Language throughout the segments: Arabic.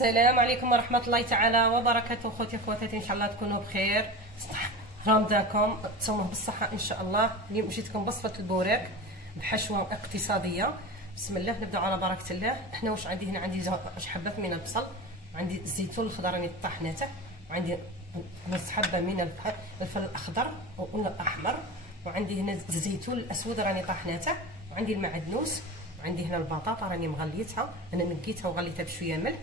السلام عليكم ورحمة الله تعالى وبركاته. خوتي خواتاتي، ان شاء الله تكونوا بخير. رمضانكم تصوموه بالصحة ان شاء الله. اليوم جيتكم بوصفة البوراك بحشوة اقتصادية. بسم الله، نبدا على بركة الله. احنا واش عندي هنا؟ عندي جوج حبات من البصل، وعندي الزيتون الخضر راني طحناته، وعندي نص حبة من الفلفل الاخضر والاحمر، وعندي هنا الزيتون الاسود راني طحناته، وعندي المعدنوس، وعندي هنا البطاطا راني مغليتها، انا نقيتها وغليتها بشويه ملح.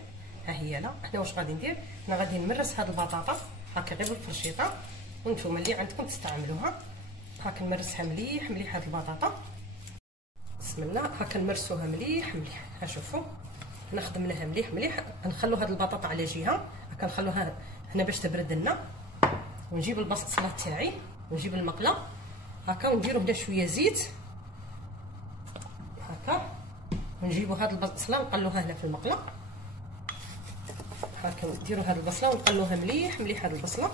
ها هي. لا احنا واش غادي ندير؟ انا غادي نمرس هاد البطاطا هكا غير بالفرشيطه، وانتم اللي عندكم تستعملوها. هاك نمرسها مليح مليح هاد البطاطا. بسم الله، هاكا نمرسوها مليح مليح. ها شوفوا، نخدمناها مليح مليح. نخلو هاد البطاطا على جهه، هاكا نخلوها هنا باش تبرد لنا. ونجيب البصله تاعي ونجيب المقله هاكا، ونديرو هنا شويه زيت هاكا، ونجيبو هاد البصله ونقلوها هنا في المقله هاكا. نديرو هاد البصله ونقلوها مليح مليح هاد البصله،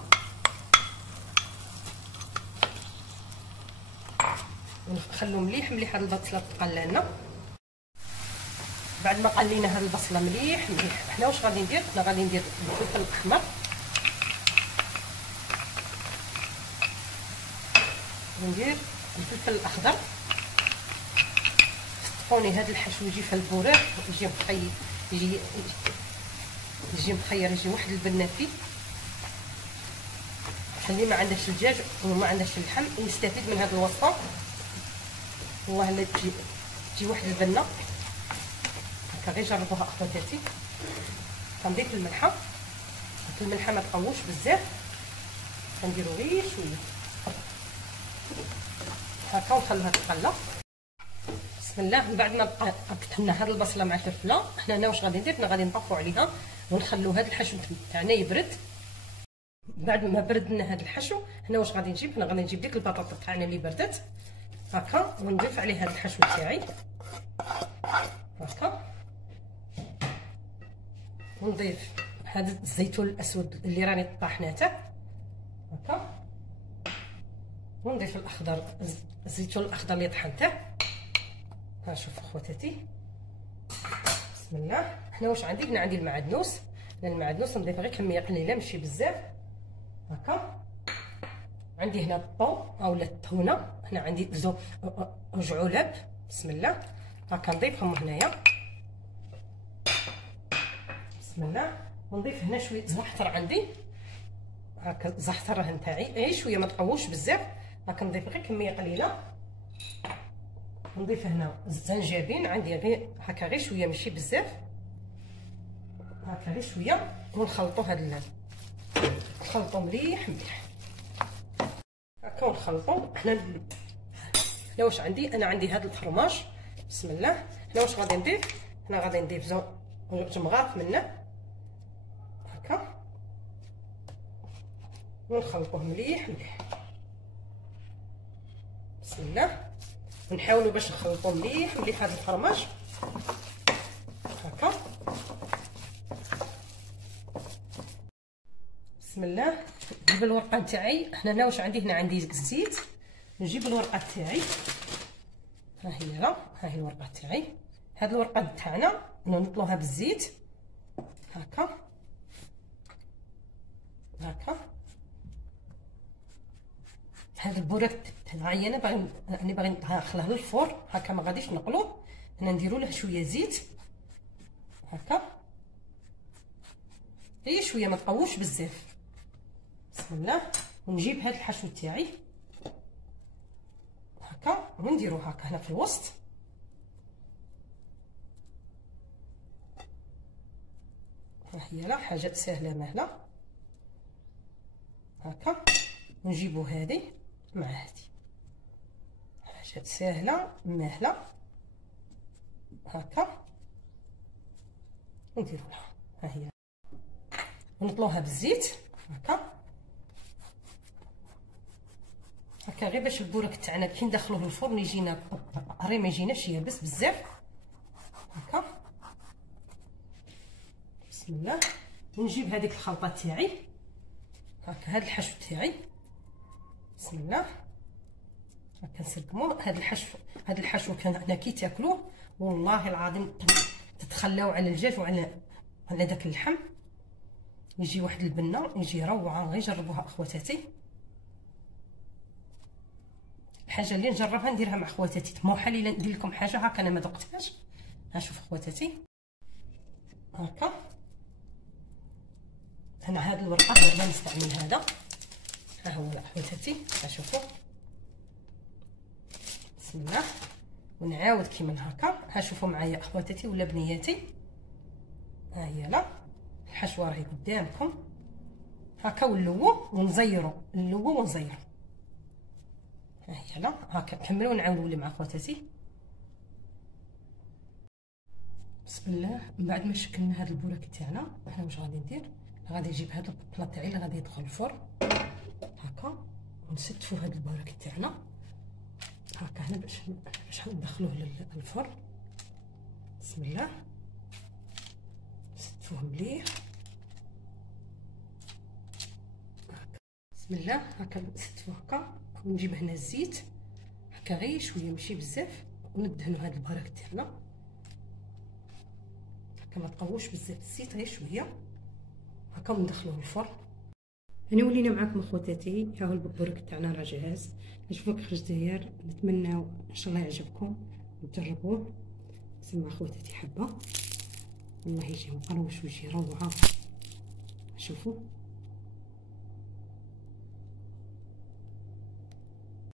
ونخلو مليح مليح هاد البصله تقلى لنا. بعد ما قلينا هاد البصله مليح مليح، حنا واش غادي ندير؟ حنا غادي ندير الفلفل الاحمر، وندير الفلفل الاخضر. صدقوني هاد الحشو يجي في البوراك يجي مخير، يجي مخير، يجي واحد البنه فيه. اللي ما عندهش الدجاج وما عندهش اللحم يستفيد من هاد الوصفه، والله لا تجي واحد البنه هكا. غير جربوها اخواتاتي. كنضيف الملحه، الملحه ما تقوش بزاف، كنديرو غير شويه هكا ونخلوها تقلى. بسم الله. من بعد ما قطعنا هاد البصله مع الفلفله، حنا واش غادي ندير؟ حنا غادي نطفو عليها ونخلو هاد الحشو تاعنا يبرد. بعد ما بردنا هاد الحشو، حنا واش غادي نجيب؟ حنا غادي نجيب ديك البطاطا تاعنا اللي بردت هكا، ونضيف عليها هاد الحشو تاعي هكا، ونضيف هاد الزيتون الاسود اللي راني طحناته هكا، ونضيف الاخضر، الزيتون الاخضر اللي طحنته. ها شوفوا خواتاتي، بسم الله. هنا واش عندي؟ هنا عندي المعدنوس. المعدنوس نضيف غير كميه قليله ماشي بزاف هكا. عندي هنا الطو اولا التونه، هنا عندي زوج علب. بسم الله، هكا نضيفهم هنايا. بسم الله. ونضيف هنا شويه زعتر عندي هكا، الزعتر نتاعي غير شويه ما تقوش بزاف هكا، نضيف غير كميه قليله. نضيف هنا الزنجبيل عندي غير هكا غير شويه ماشي بزاف هكا غير شويه، ونخلطو هاد نخلطو مليح مليح هكا ونخلطو. حنا واش عندي؟ انا عندي هاد الفرماج. بسم الله. حنا واش غادي نضيف؟ حنا غادي نضيف زوج مغارف منه هكا، ونخلطوه مليح مليح. بسم الله. ونحاولوا باش نخلطوا مليح مليح هذا الفرماج هكا. بسم الله. نجيب الورقه نتاعي. هنا واش عندي؟ هنا عندي الزيت. نجيب الورقه تاعي، ها هي، ها هي الورقه تاعي. هاد الورقه تاعنا نطلوها بالزيت هكا هكا. هاد البوراك تاعي انا باغي ندخله للفور هكا، ما غاديش نقلوه. هنا نديرو له شويه زيت هكا، غير شويه ما تقوش بزاف. بسم الله. ونجيب هاد الحشو تاعي هكا، ونديرو هكا هنا في الوسط ها هي. لا حاجه سهله مهله هكا. ونجيبو هذه مع هذه، حاجه سهله مهله هكا، ونديرو لها ها هي، ونطلوها بالزيت هكا هكا، غير باش البوراك تاعنا كي ندخلوه للفرن يجينا طري، ما يجيناش يابس بزاف هكا. بسم الله. ونجيب هذيك الخلطه تاعي هكا، هذا الحشو تاعي. بسم الله. هكا نسرقمو هذا الحشو كان هنا كي تاكلوه والله العظيم تتخلاو على الدجاج على داك اللحم، يجي واحد البنه يجي روعه، غير جربوها اخواتاتي. الحاجه اللي نجربها نديرها مع خواتاتي، طموحه لي ندير لكم حاجه هكا انا ما ذقتهاش. ها شوف خواتاتي هكا، انا هاد الورقه دابا نستعمل هذا. ها هو خواتاتي، ها شوفوا بسم الله. ونعاود كيما هكا. ها شوفوا معايا اخواتاتي ولا بنياتي، ها هي لا الحشوه راهي قدامكم هكا. ونلوو ونزيرو، نلوو ونزيرو. ها هي لا هكا نكملو ونعاودو نولي مع خواتاتي. بسم الله. من بعد ما شكلنا هاد البوراك تاعنا، حنا واش غادي ندير؟ غادي نجيب هاد البطله تاعي اللي غادي يدخل الفرن هكا، ونستفو هاد البوراك تاعنا هكا هنا باش ندخلوه للفرن. بسم الله. نستفوه مليح هكا. بسم الله هكا نستفوه هكا، ونجيب هنا الزيت هكا غير شويه ماشي بزاف، وندهنو هاد البوراك تاعنا هكا، ما تقووش بزاف الزيت غير شويه هكا، وندخلوه للفرن. هنا ولينا معكم اخواتاتي، ها هو البوراك تاعنا راه جاهز. نشوفوا كيفاش داير، نتمنى ان شاء الله يعجبكم وتجربوه. سمع اخواتاتي حبه والله يجي مقروش ويجي روعه. شوفوا